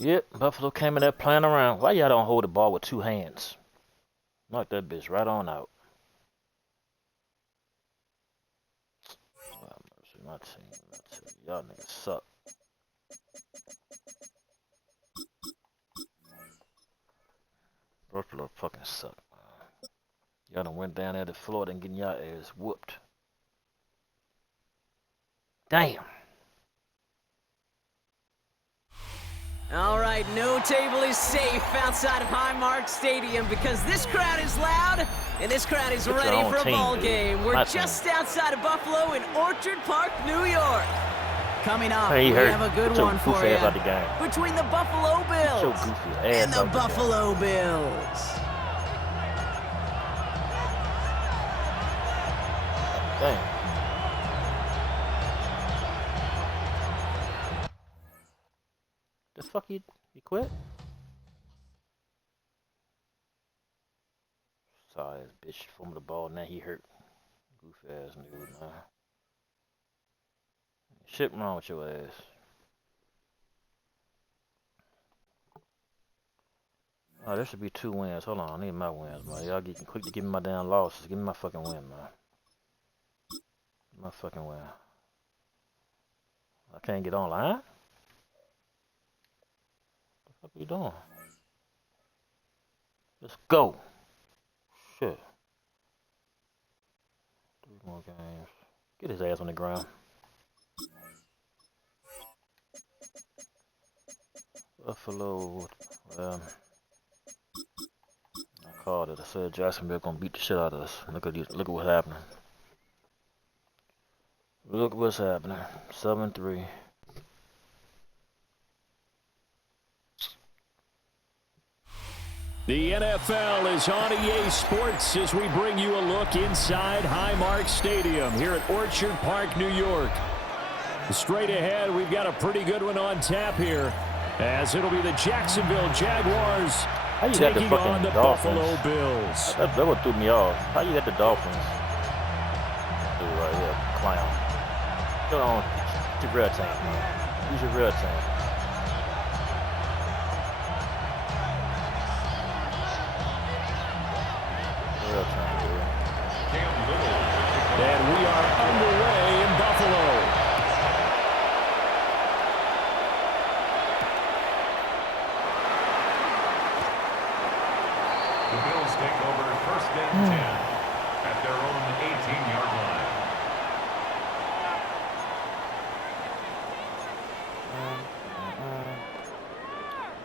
Yep, Buffalo came in there playing around. Why y'all don't hold the ball with two hands? Knock that bitch right on out. Oh, mercy, my team. Y'all niggas suck. Buffalo fucking suck, man. Y'all done went down there to Florida and getting y'all ass whooped. Damn. All right, no table is safe outside of Highmark Stadium because this crowd is loud and this crowd is ready for a ball game. We're just outside of Buffalo in Orchard Park, New York. Coming up, we have a good one for you between the Buffalo Bills and the Buffalo Bills. Damn. The fuck you quit? Sorry, this bitch fumbled the ball. Now he hurt. Goofy ass nigga, man. Shit wrong with your ass. Oh, there should be 2 wins. Hold on, I need my wins, man. Y'all getting quick to give me my damn losses. Give me my fucking win, man. My fucking win. I can't get online? What are you doing? Let's go. Shit. 3 more games. Get his ass on the ground. Buffalo. I called it. I said Jacksonville gonna beat the shit out of us. Look at what's happening. Look what's happening. 7-3. The NFL is on EA Sports as we bring you a look inside Highmark Stadium here at Orchard Park, New York. Straight ahead, we've got a pretty good one on tap here, as it'll be the Jacksonville Jaguars taking on the Buffalo Bills. That what threw me off. How you got the Dolphins? Dude right here, clown. Go on, it's your real team, man. Use your real team. And we are underway in Buffalo. The Bills take over first and 10 at their own 18-yard line.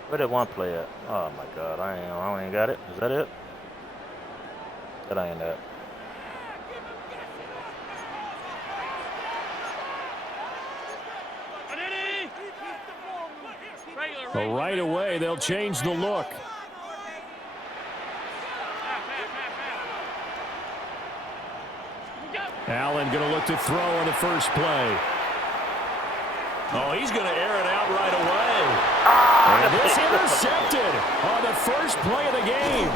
Where did one play at? Oh my god, I ain't got it. Is that it? That ain't that. But right away, they'll change the look. Allen going to look to throw on the first play. Oh, he's going to air it out right away. And it's intercepted on the first play of the game.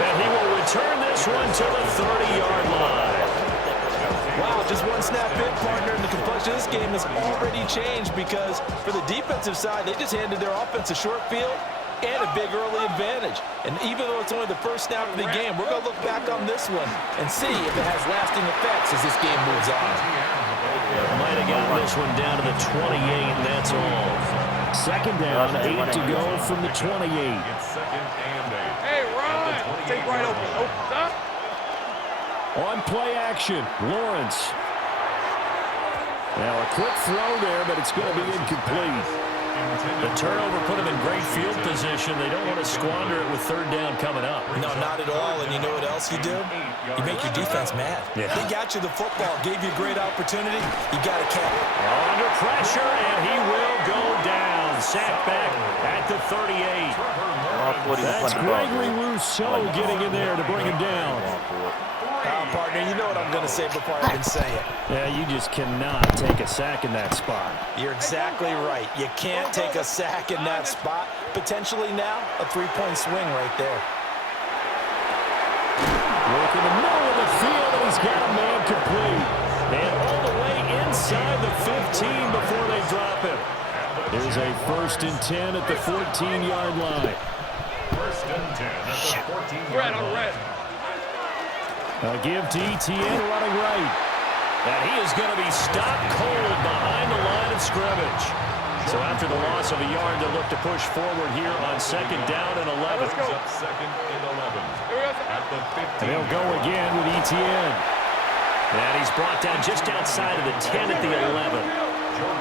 And he will return this one to the 30-yard line. Wow, just one snap in, partner, and the complexion of this game has already changed because for the defensive side, they just handed their offense a short field and a big early advantage. And even though it's only the first snap of the game, we're going to look back on this one and see if it has lasting effects as this game moves on. Might have gotten this one down to the 28, and that's all. Second down, 8 to go from the 28. Hey, Ron, take right open. Open up. On play action, Lawrence. Now a quick throw there, but it's going to be incomplete. The turnover put them in great field position. They don't want to squander it with third down coming up. No, not at all. And you know what else you do? You make your defense mad. Yeah. They got you the football, gave you a great opportunity. You got to cap it. Under pressure, and he will go down. Sacked back at the 38. That's Gregory Rousseau getting in there to bring him down. Partner, you know what I'm going to say before I even say it. Yeah, you just cannot take a sack in that spot. You're exactly right. You can't take a sack in that spot. Potentially now, a 3-point swing right there. Look in the middle of the field, and he's got a man complete. And all the way inside the 15 before they drop him. There's a 1st and 10 at the 14-yard line. 1st and 10 at the 14-yard line. A give to Etienne running right. And he is going to be stopped cold behind the line of scrimmage. So after the loss of a yard, they'll look to push forward here on 2nd down and 11. Let's go. 2nd and 11 at the 15. And they'll go again with Etienne. And he's brought down just outside of the 10 at the 11.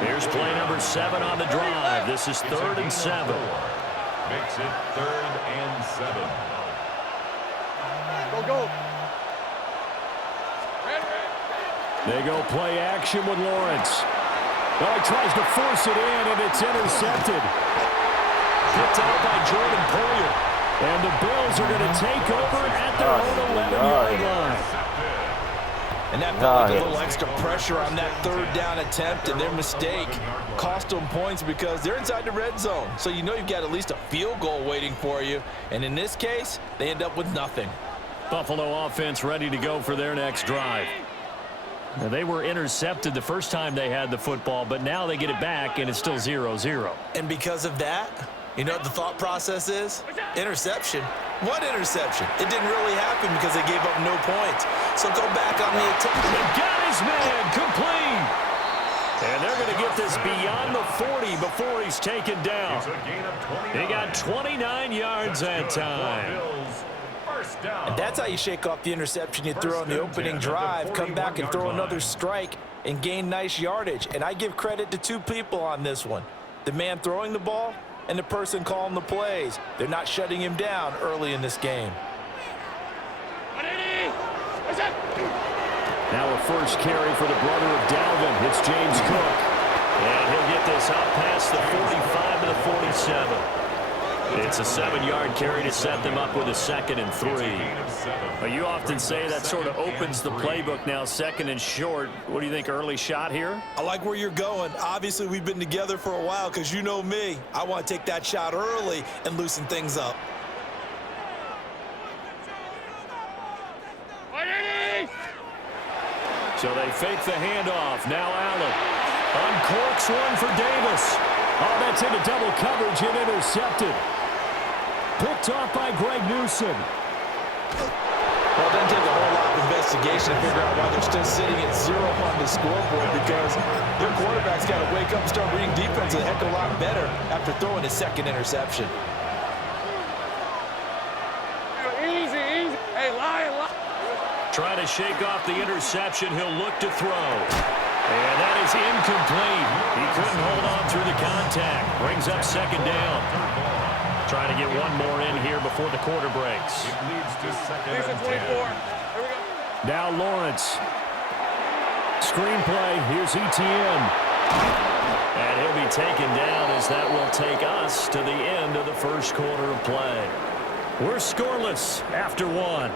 Here's play number 7 on the drive. This is 3rd and 7. Makes it 3rd and 7. Go. They go play action with Lawrence. Oh, he tries to force it in, and it's intercepted. Picked out by Jordan Poyer. And the Bills are going to take over at their own 11-yard line. And that felt like a little extra pressure on that 3rd down attempt, and their mistake cost them points because they're inside the red zone. So you know you've got at least a field goal waiting for you. And in this case, they end up with nothing. Buffalo offense ready to go for their next drive. Now, they were intercepted the first time they had the football, but now they get it back, and it's still 0-0. And because of that, you know what the thought process is? Interception. What interception? It didn't really happen because they gave up no points. So go back on the attempt. He got his man complete. And they're going to get this beyond the 40 before he's taken down. He got 29 yards that time. And that's how you shake off the interception you throw on the opening drive, come back and throw another strike and gain nice yardage. And I give credit to 2 people on this one. The man throwing the ball and the person calling the plays. They're not shutting him down early in this game. Now a first carry for the brother of Dalvin. It's James Cook. And he'll get this up past the 45 to the 47. It's a 7-yard carry to set them up with a 2nd and 3. But you often say that sort of opens the playbook now, 2nd and short. What do you think, early shot here? I like where you're going. Obviously, we've been together for a while because you know me. I want to take that shot early and loosen things up. So they fake the handoff. Now Allen uncorks one for Davis. Oh, that's into double coverage and intercepted. Picked off by Greg Newsom. Well, it doesn't take a whole lot of investigation to figure out why they're still sitting at 0 on the scoreboard, because their quarterback's got to wake up and start reading defense a heck of a lot better after throwing his 2nd interception. Easy. Hey, lie. Trying to shake off the interception. He'll look to throw. And that is incomplete. He couldn't hold on through the contact. Brings up 2nd down. Trying to get one more in here before the quarter breaks. It leads to 2nd and 10. Here we go. Now Lawrence. Screenplay. Here's Etienne. And he'll be taken down as that will take us to the end of the first quarter of play. We're scoreless after 1.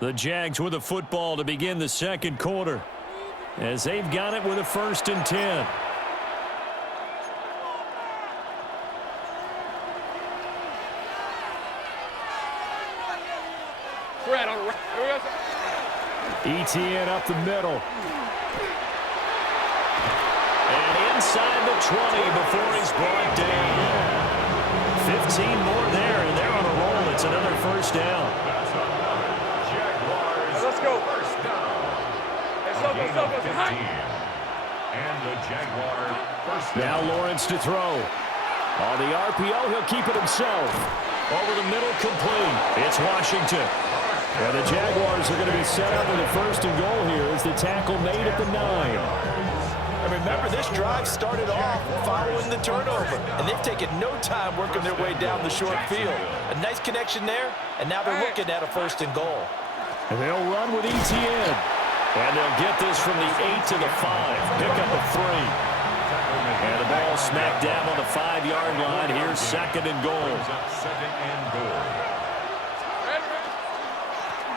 The Jags with a football to begin the 2nd quarter, as they've got it with a 1st and 10. Etienne up the middle. And inside the 20 before he's brought down. 15 more there, and they're on a roll. It's another 1st down. Let's go. 1st down. And the Jaguar 1st down. Now Lawrence to throw. On the RPO, he'll keep it himself. Over the middle, complete. It's Washington. And the Jaguars are going to be set up with a 1st and goal here as the tackle made at the 9. And remember, this drive started off following the turnover, and they've taken no time working their way down the short field. A nice connection there, and now they're looking at a 1st and goal. And they'll run with Etienne. And they'll get this from the 8 to the 5. Pick up a 3. And the ball smack dab on the 5-yard line. Here's 2nd and goal.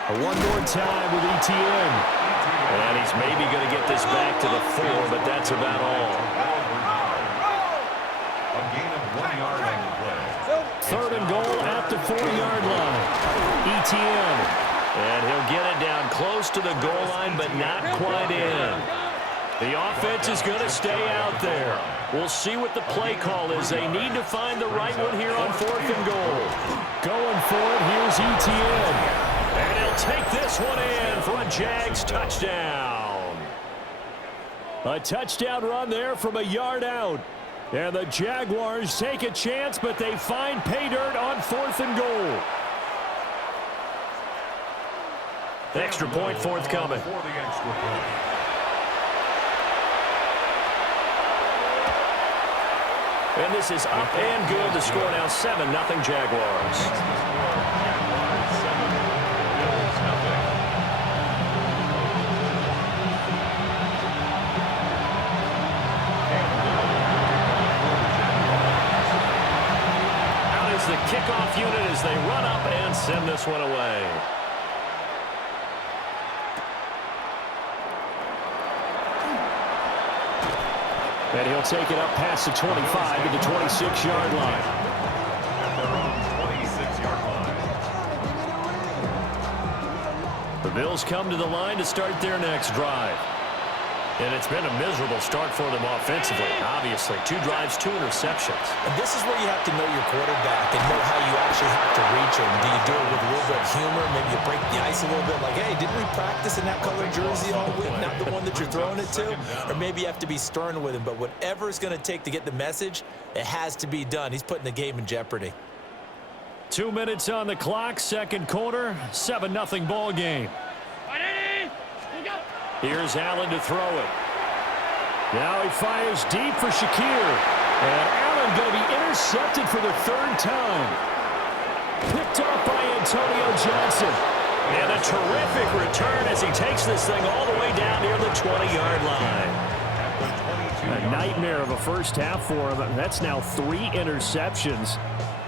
One more time with Etienne. And he's maybe going to get this back to the 4, but that's about all. A gain of 1 yard on the play. 3rd and goal at the 4-yard line. Etienne. And he'll get it down close to the goal line, but not quite in. The offense is going to stay out there. We'll see what the play call is. They need to find the right one here on 4th and goal. Going for it, here's Etienne. And he'll take this one in for a Jags touchdown. A touchdown run there from a yard out. And the Jaguars take a chance, but they find pay dirt on 4th and goal. Extra point forthcoming. And this is up and good. The score now 7-0 Jaguars. Out is the kickoff unit as they run up and send this one away. And he'll take it up past the 25 to the 26-yard line. At their own 26-yard line. The Bills come to the line to start their next drive. And it's been a miserable start for them offensively, obviously. 2 drives, 2 interceptions. And this is where you have to know your quarterback and know how you actually have to reach him. Do you do it with a little bit of humor? Maybe you break the ice a little bit like, hey, didn't we practice in that colored jersey all week? Not the one that you're throwing it to? Or maybe you have to be stern with him. But whatever it's going to take to get the message, it has to be done. He's putting the game in jeopardy. 2 minutes on the clock, second quarter, 7-0 ball game. Here's Allen to throw it. Now he fires deep for Shakir. And Allen going to be intercepted for the 3rd time. Picked off by Antonio Johnson. And a terrific return as he takes this thing all the way down near the 20-yard line. A nightmare of a first half for him. That's now 3 interceptions.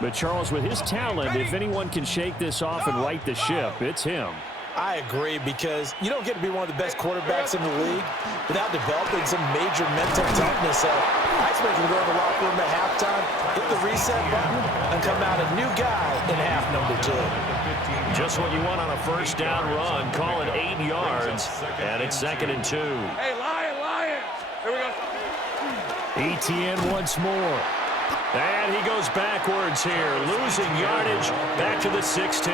But Charles, with his talent, if anyone can shake this off and right the ship, it's him. I agree, because you don't get to be one of the best quarterbacks in the league without developing some major mental toughness. I expect him to go in the locker room at halftime, hit the reset button, and come out a new guy in half number 2. Just what you want on a first down run. Call it 8 yards, and it's 2nd and 2. Hey, Lion. Here we go. Etienne once more. And he goes backwards here, losing yardage back to the 16.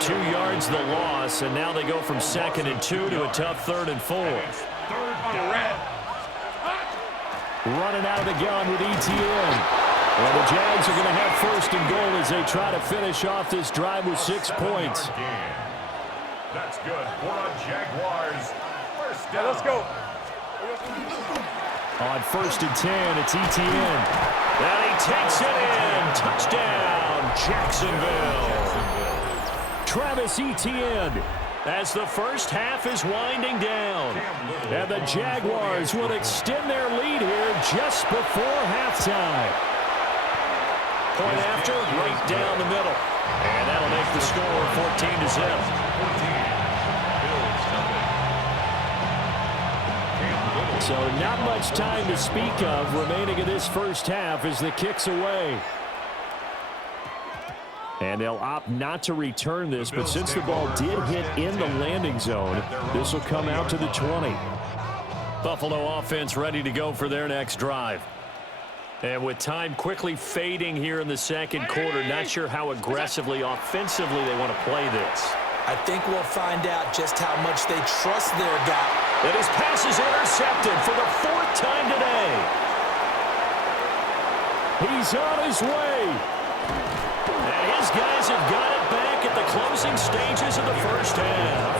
2 yards the loss, and now they go from 2nd and 2 to a tough 3rd and 4. Running out of the gun with Etienne. And the Jags are going to have 1st and goal as they try to finish off this drive with 6 points. That's good for the Jaguars. First down. Let's go. On 1st and 10, it's Etienne. And he takes it in. Touchdown, Jacksonville. Travis Etienne as the first half is winding down. And the Jaguars will extend their lead here just before halftime. Point after, right down the middle. And that'll make the score 14-0. So not much time to speak of remaining in this first half as the kick's away. And they'll opt not to return this, but since the ball did hit in the landing zone, this will come out to the 20. Buffalo offense ready to go for their next drive. And with time quickly fading here in the second quarter, not sure how aggressively, offensively they want to play this. I think we'll find out just how much they trust their guy. And his pass is intercepted for the 4th time today. He's on his way. And his guys have got it back at the closing stages of the first half.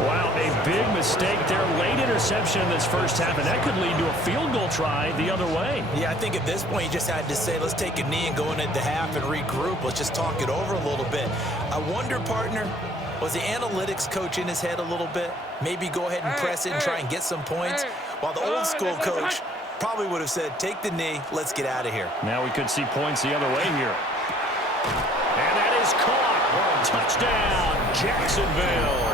Wow, a big mistake there. Late interception in this first half, and that could lead to a field goal try the other way. Yeah, I think at this point you just had to say, let's take a knee and go into the half and regroup. Let's just talk it over a little bit. I wonder, partner, was the analytics coach in his head a little bit? Maybe go ahead and press it and try and get some points? While the old school coach probably would have said, take the knee, let's get out of here. Now we could see points the other way here. And that is caught. Touchdown, Jacksonville.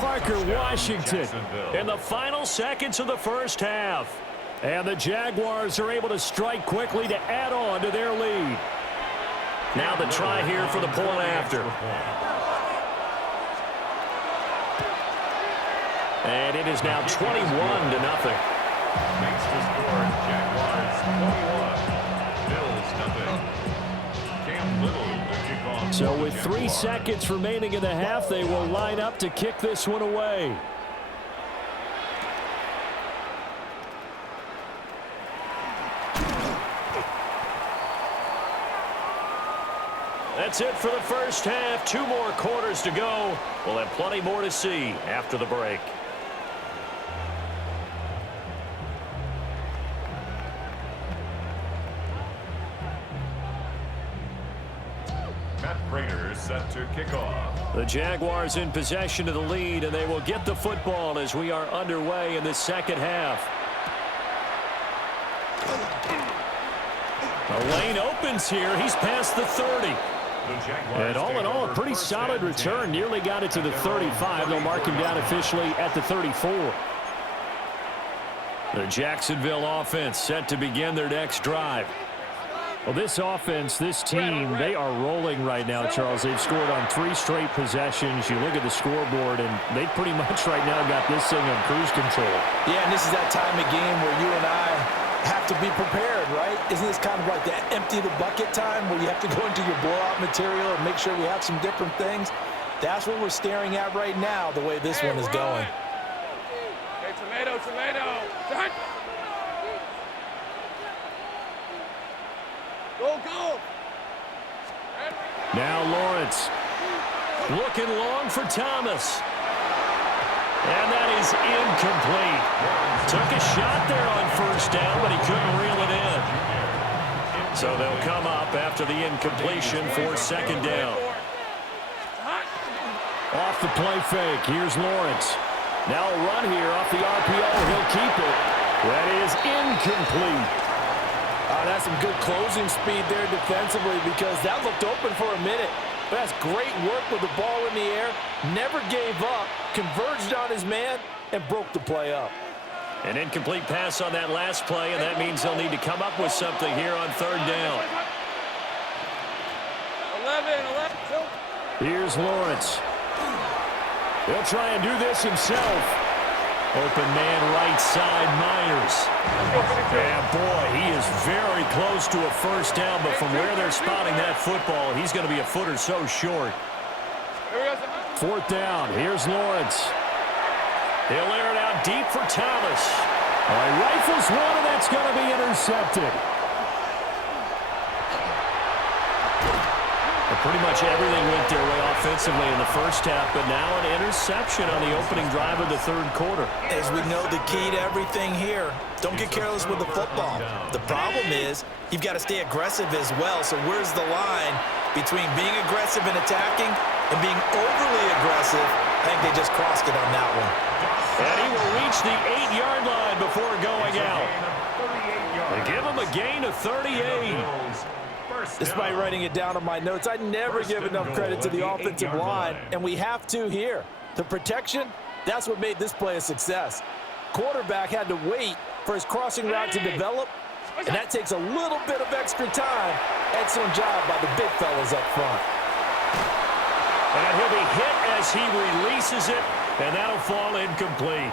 Parker Washington in the final seconds of the first half. And the Jaguars are able to strike quickly to add on to their lead. Now the try here for the point after. And it is now 21-0. Makes the score Jaguars 21, Bills nothing. Cam Little to kick off. So with 3 seconds remaining in the half, they will line up to kick this one away. That's it for the first half. 2 more quarters to go. We'll have plenty more to see after the break. Matt Prater set to kick off. The Jaguars in possession of the lead, and they will get the football as we are underway in the second half. The lane opens here. He's past the 30. And all in all, a pretty solid return. Nearly got it to the 35. They'll mark him down officially at the 34. The Jacksonville offense set to begin their next drive. Well, this offense, this team, they are rolling right now, Charles. They've scored on 3 straight possessions. You look at the scoreboard, and they pretty much right now got this thing on cruise control. Yeah, and this is that time of game where you and I have to be prepared, right? Isn't this kind of like that empty the bucket time where you have to go into your blowout material and make sure we have some different things? That's what we're staring at right now, the way this one is going. Hey, tomato. Go. Now Lawrence looking long for Thomas. And that is incomplete. Took a shot there on first down, but he couldn't reel it in. So they'll come up after the incompletion for second down. Off the play fake. Here's Lawrence. Now a run here off the RPO. He'll keep it. That is incomplete. That's some good closing speed there defensively because that looked open for a minute. But that's great work with the ball in the air. Never gave up, converged on his man, and broke the play up. An incomplete pass on that last play, and that means they'll need to come up with something here on third down. 11. Here's Lawrence. He'll try and do this himself. Open man right side, Myers. And boy, he is very close to a first down, but from where they're spotting that football, he's going to be a foot or so short. Fourth down, here's Lawrence. He'll air it out deep for Thomas. All right, rifles one, and that's going to be intercepted. Pretty much everything went their way offensively in the first half, but now an interception on the opening drive of the third quarter. As we know, the key to everything here, don't get careless with the football. The problem is you've got to stay aggressive as well, so where's the line between being aggressive and attacking and being overly aggressive? I think they just crossed it on that one. And he will reach the 8-yard line before going out. They give him a gain of 38. Despite writing it down on my notes, I never give enough credit to the offensive line, and we have to here. The protection, that's what made this play a success. Quarterback had to wait for his crossing route to develop, and that takes a little bit of extra time. Excellent job by the big fellas up front. And he'll be hit as he releases it, and that'll fall incomplete.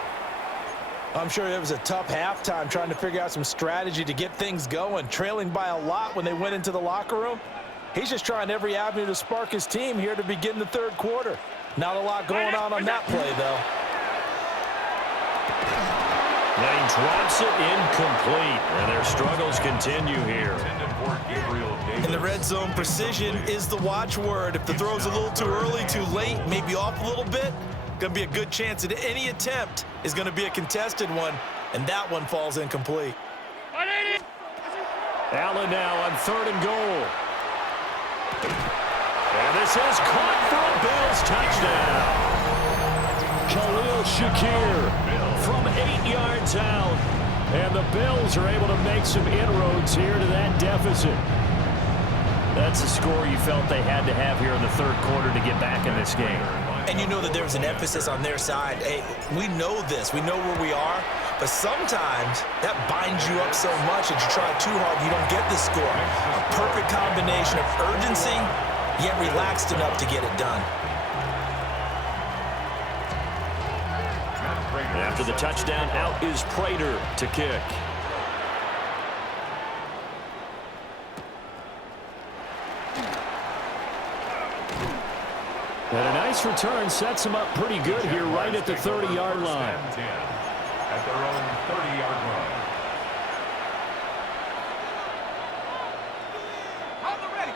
I'm sure it was a tough halftime trying to figure out some strategy to get things going, trailing by a lot when they went into the locker room. He's just trying every avenue to spark his team here to begin the third quarter. Not a lot going on that play, though. He drops it incomplete, and their struggles continue here. In the red zone, precision is the watchword. If the throw's a little too early, too late, maybe off a little bit, going to be a good chance that any attempt is going to be a contested one, and that one falls incomplete. Allen now on third and goal. And this is caught for a Bills touchdown. Khalil Shakir from 8 yards out. And the Bills are able to make some inroads here to that deficit. That's a score you felt they had to have here in the third quarter to get back in this game. And you know that there's an emphasis on their side. Hey, we know this. We know where we are. But sometimes that binds you up so much that you try too hard, you don't get the score. A perfect combination of urgency, yet relaxed enough to get it done. After the touchdown, out is Prater to kick. And a nice return sets them up pretty good here right at the 30-yard line. At their own 30-yard line.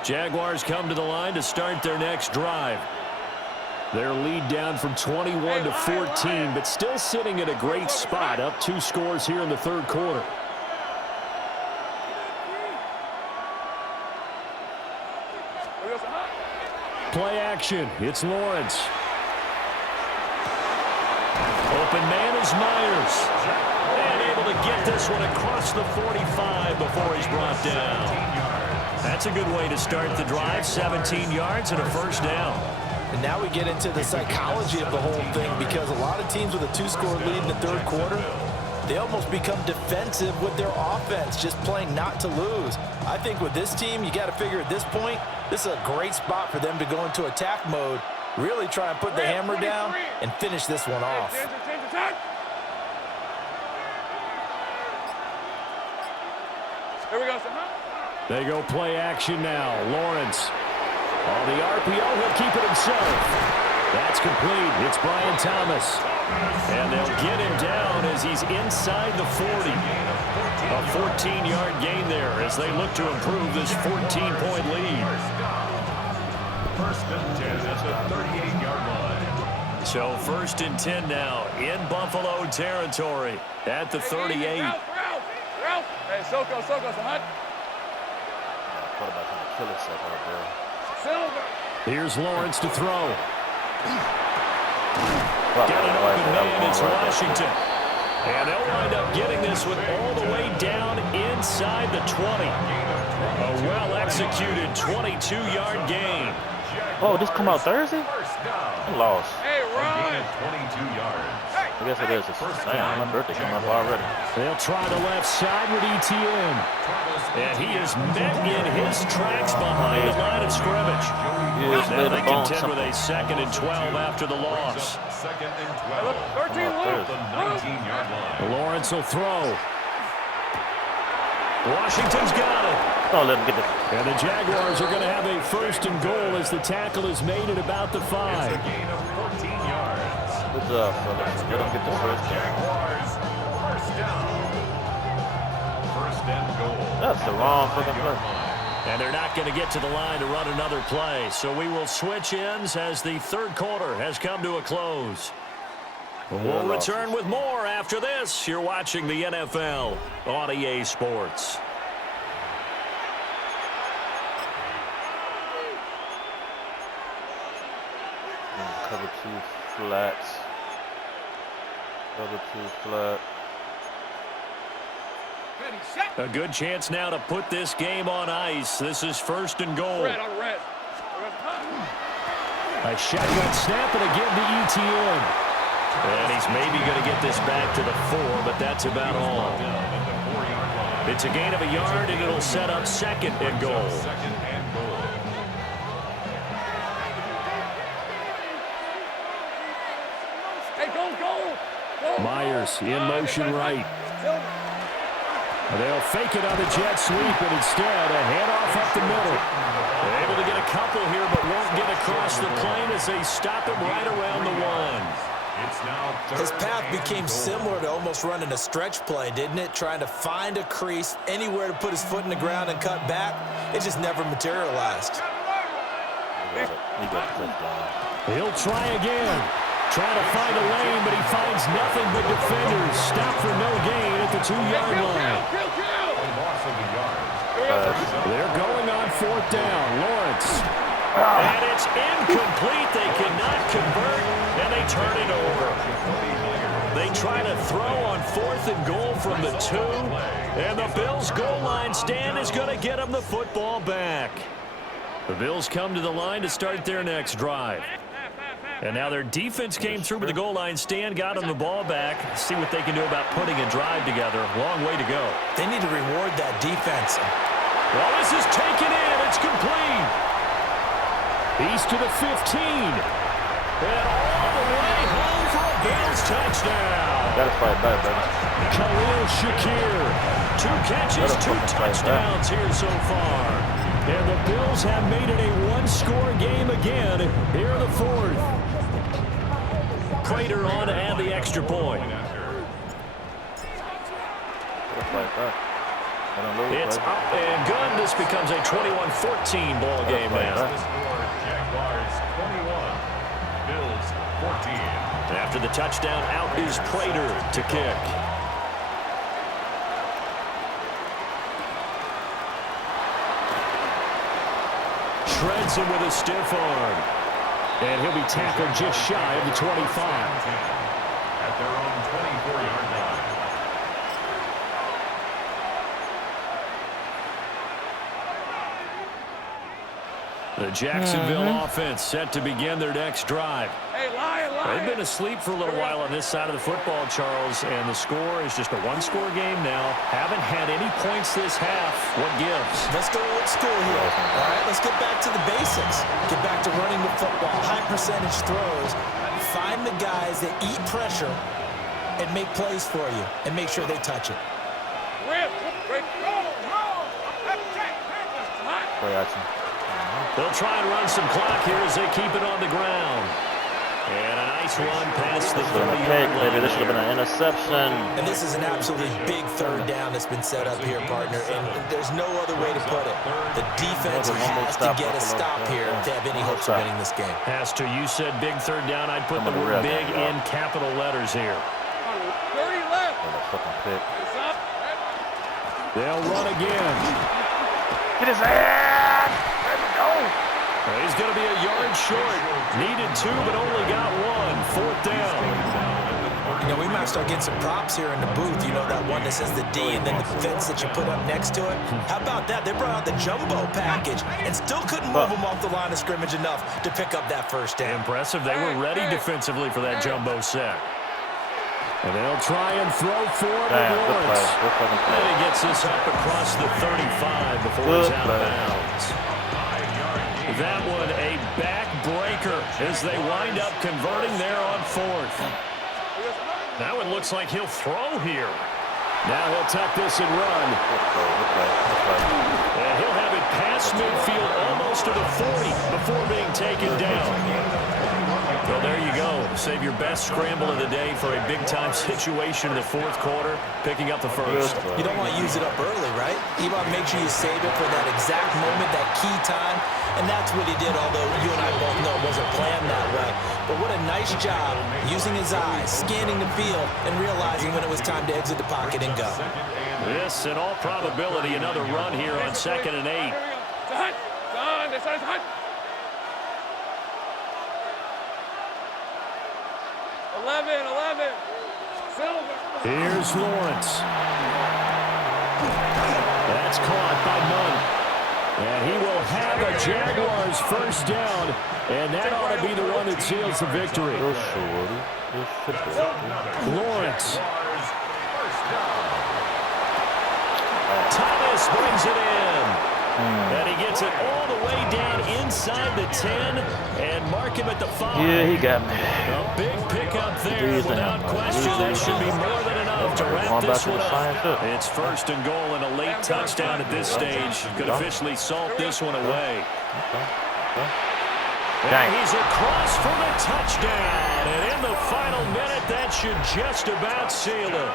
Jaguars come to the line to start their next drive. Their lead down from 21 to 14, but still sitting at a great spot, up 2 scores here in the third quarter. Play action. It's Lawrence. Open man is Myers. And able to get this one across the 45 before he's brought down. That's a good way to start the drive. 17 yards and a first down. And now we get into the psychology of the whole thing, because a lot of teams with a 2-score lead in the third quarter, they almost become defensive with their offense, just playing not to lose. I think with this team, you got to figure at this point, this is a great spot for them to go into attack mode, really try and put the hammer down and finish this one off. Here we go, son. They go play action now. Lawrence on the RPO. He'll keep it himself. That's complete. It's Brian Thomas. And they'll get him down as he's inside the 40. A 14-yard gain there as they look to improve this 14-point lead. First and 10 at the 38-yard line. So first and 10 now in Buffalo territory at the 38. Hey, Soko, son. Quarterback trying to kill himself out there. Here's Lawrence to throw. Got Got an open man. It's Washington. And they'll wind up getting this one all the way down inside the 20. A well-executed 22-yard gain. Oh, this come out Thursday? I lost. Hey, Ron. 22 yards. I guess it is. Damn, my birthday coming up already. They'll try the left side with ETN. And he is met in his tracks behind the line of scrimmage. Now they contend with a 2nd and 12 after the loss. 2nd and 12. 13 left. The 19-yard line. Lawrence will throw. Washington's got it. Oh, let him get it. And the Jaguars are going to have a 1st and goal as the tackle is made at about the 5. It's a gain of 14 yards. Good job, fellas. Let him get the first down. Jaguars, first down. First and goal. That's the wrong fucking play. And they're not going to get to the line to run another play. So we will switch ends as the third quarter has come to a close. We'll return with more after this. You're watching the NFL on EA Sports. Cover 2 flats. Cover 2 flat. A good chance now to put this game on ice. This is 1st and goal. A shotgun snap and a give to ETN. And he's maybe going to get this back to the 4, but that's about all. It's a gain of a yard, and it'll set up 2nd and goal. Myers in motion right. They'll fake it on the jet sweep, and instead a handoff up the middle. They're able to get a couple here, but won't get across the plane as they stop him right around the 1. His path became similar to almost running a stretch play, didn't it? Trying to find a crease, anywhere to put his foot in the ground and cut back. It just never materialized. He'll try again. Trying to find a lane, but he finds nothing but defenders. Stop for no gain at the 2-yard line. They're going on 4th down. Lawrence. And it's incomplete. They cannot convert, and they turn it over. They try to throw on 4th and goal from the 2, and the Bills' goal line stand is going to get them the football back. The Bills come to the line to start their next drive. And now their defense came through with the goal line stand, got them the ball back. See what they can do about putting a drive together. Long way to go. They need to reward that defense. Well, this is taken in. It's complete. He's to the 15. And all the way home for a Bills touchdown. Gotta fight back, baby. Khalil Shakir. 2 catches, 2 touchdowns here so far. And the Bills have made it a one-score game again here in the 4th. Prater on to add the extra point. It's up and good. This becomes a 21-14 ball game now. Jaguars 21, Bills 14. After the touchdown, out is Prater to kick. Shreds him with a stiff arm. And he'll be tackled just shy of the 25. At their own 24-yard line. The Jacksonville offense set to begin their next drive. Hey, Lion. They've been asleep for a little while on this side of the football, Charles, and the score is just a one-score game now. Haven't had any points this half. What gives? Let's go old school here. All right, let's get back to the basics. Get back to running the football, high percentage throws. Find the guys that eat pressure and make plays for you and make sure they touch it. They'll try and run some clock here as they keep it on the ground. And a nice run past the 30-yard line. Maybe this should have been an interception. And this is an absolutely big third down that's been set up here, partner. And there's no other way to put it. The defense has to get a stop here to have any hopes of winning this game. Pastor, you said big third down. I'd put the word big in capital letters here. 30 left. It's up. They'll run again. Get his ass! There we go! He's going to be a yard short. Needed 2, but only got 1. 4th down. You know, we might start getting some props here in the booth. You know, that one that says the D and then the fence that you put up next to it. How about that? They brought out the jumbo package and still couldn't move them off the line of scrimmage enough to pick up that first down. Impressive. They were ready defensively for that jumbo sack. And they'll try and throw for it with Lawrence. And he gets this up across the 35 before he's out of bounds. That one a backbreaker as they wind up converting there on 4th. Now it looks like he'll throw here. Now he'll tuck this and run. And he'll have it past midfield almost to the 40 before being taken down. Well, there you go. Save your best scramble of the day for a big-time situation in the 4th quarter, picking up the first. You don't want to use it up early, right? You want to make sure you save it for that exact moment, that key time, and that's what he did, although you and I both know it wasn't planned that way. But what a nice job using his eyes, scanning the field, and realizing when it was time to exit the pocket and go. This, in all probability, another run here on 2nd and 8. Here's Lawrence. That's caught by Munn. And he will have a Jaguars first down. And that ought to be the one that seals the victory. Lawrence. Thomas brings it in. And he gets it all the way down inside the 10 and mark him at the 5. Yeah, he got me. A big pickup there. Without question, that should be more than enough to wrap this one up. It's 1st and goal and a late touchdown at this stage. Could officially salt this one away. And he's across for the touchdown. And in the final minute, that should just about seal it.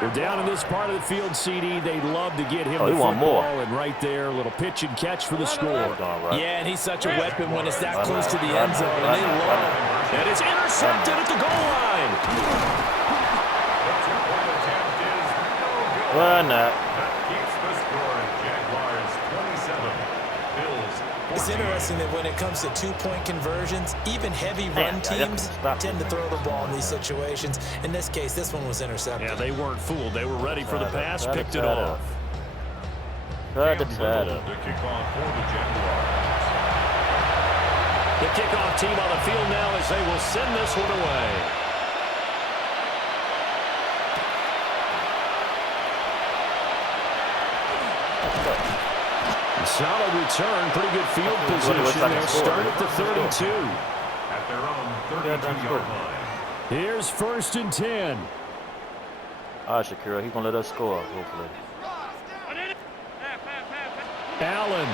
We're down in this part of the field, CD. They'd love to get him the football, and right there, a little pitch and catch for the score. Yeah, and he's such a weapon when it's that close to the end zone, and they love it. And it's intercepted at the goal line. Why not? It's interesting that when it comes to two-point conversions, even heavy run teams tend to throw the ball in these situations. In this case, this one was intercepted. Yeah, they weren't fooled. They were ready for the pass, picked it off. The kickoff team on the field now as they will send this one away. Solid return, pretty good field position. They'll start at the 32. At their own 32-yard line. Here's 1st and 10. All right, Shakira, he's going to let us score, hopefully. Allen.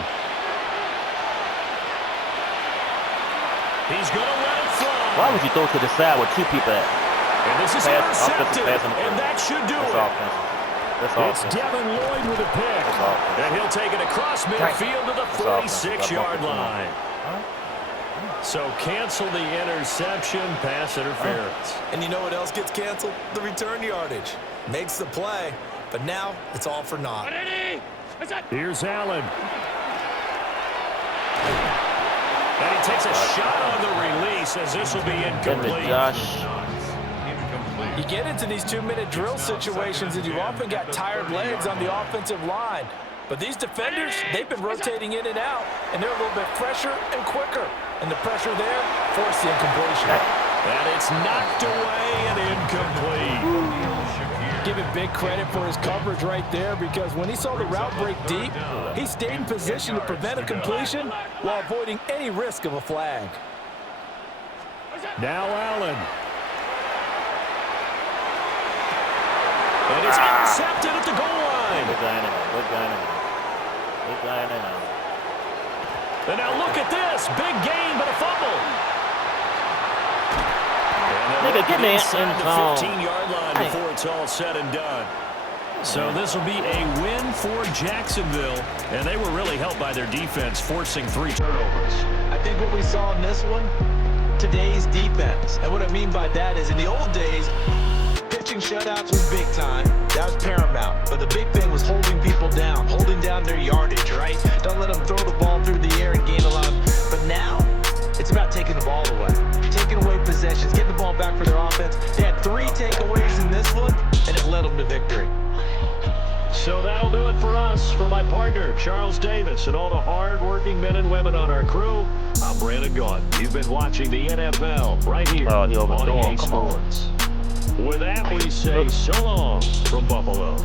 He's going to let it fly. Why would you throw to the side with 2 people at? And this is intercepted, and that should do it. It's Devin Lloyd with a pick, and he'll take it across midfield to the 46-yard line. So cancel the interception, pass interference. And you know what else gets canceled? The return yardage. Makes the play, but now it's all for naught. Here's Allen. And he takes a shot on the release as this will be incomplete. You get into these 2-minute drill situations and you've often got tired legs on the offensive line. But these defenders, they've been rotating in and out, and they're a little bit fresher and quicker. And the pressure there forced the incompletion. And it's knocked away and incomplete. Give him big credit for his coverage right there, because when he saw the route break deep, he stayed in position to prevent a completion while avoiding any risk of a flag. Now Allen. And it's intercepted at the goal line. And now look at this. Big gain, but a fumble. Nigga, get me inside the 15-yard line before it's all said and done. So this will be a win for Jacksonville, and they were really helped by their defense, forcing 3 turnovers. I think what we saw in this one, today's defense. And what I mean by that is in the old days, pitching shutouts was big time. That was paramount. But the big thing was holding people down, holding down their yardage, right? Don't let them throw the ball through the air and gain a lot. But now, it's about taking the ball away. Taking away possessions, getting the ball back for their offense. They had 3 takeaways in this one, and it led them to victory. So that'll do it for us. For my partner, Charles Davis, and all the hard-working men and women on our crew, I'm Brandon Gaudin. You've been watching the NFL right here on EA Sports. With that, we say so long from Buffalo.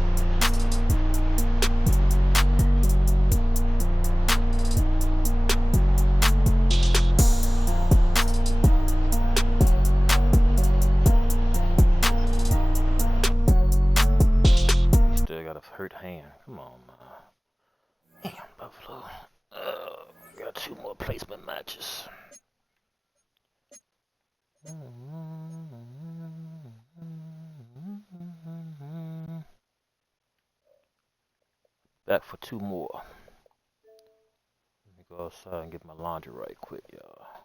Still got a hurt hand. Come on, man. Damn, Buffalo. Got 2 more placement matches. Back for 2 more. Let me go outside and get my laundry right quick, y'all.